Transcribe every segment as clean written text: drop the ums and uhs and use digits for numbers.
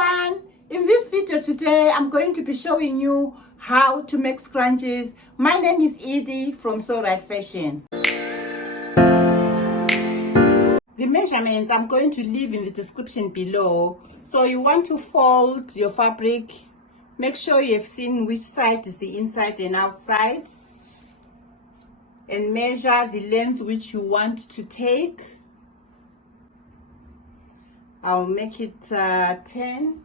everyone, in this video today I'm going to be showing you how to make scrunchies. My name is Edie from So Right Fashion. The measurements I'm going to leave in the description below. So you want to fold your fabric, make sure you have seen which side is the inside and outside, and measure the length which you want to take. I'll make it 10.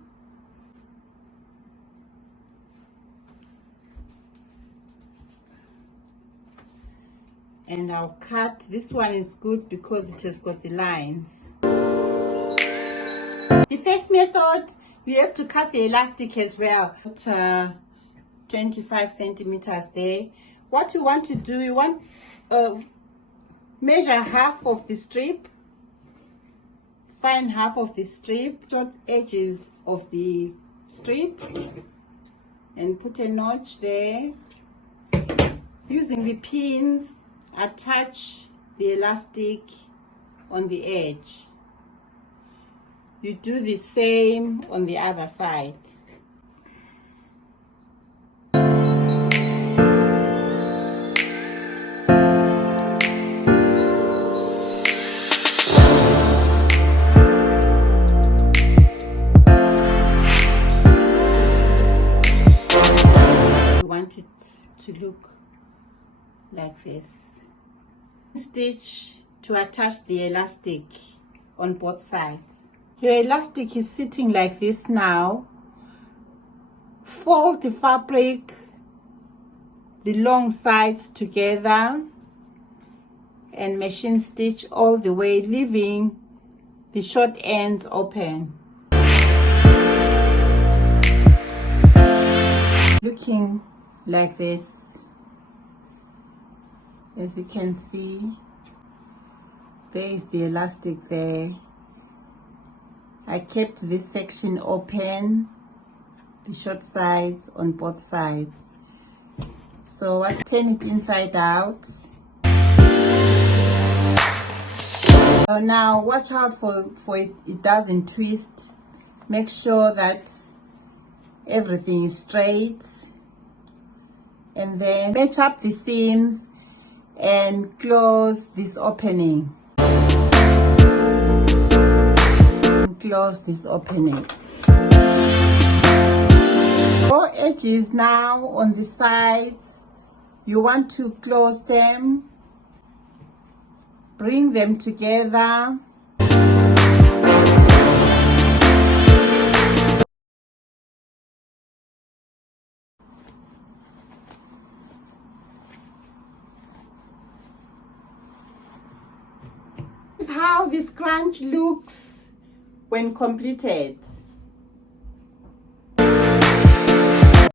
And I'll cut. This one is good because it has got the lines. The first method, you have to cut the elastic as well. 25 centimeters there. What you want to do, you want measure half of the strip. Find half of the strip, short edges of the strip, and put a notch there. Using the pins, attach the elastic on the edge. You do the same on the other side. Want it to look like this. Stitch to attach the elastic on both sides. Your elastic is sitting like this now. Fold the fabric, the long sides together, and machine stitch all the way, leaving the short ends open. Looking like this. As you can see, there is the elastic there. I kept this section open, the short sides on both sides. So I turn it inside out. So now watch out for it doesn't twist. Make sure that everything is straight, and then match up the seams and close this opening. Close this opening. Four edges now on the sides. You want to close them, bring them together. This is how this scrunch looks when completed.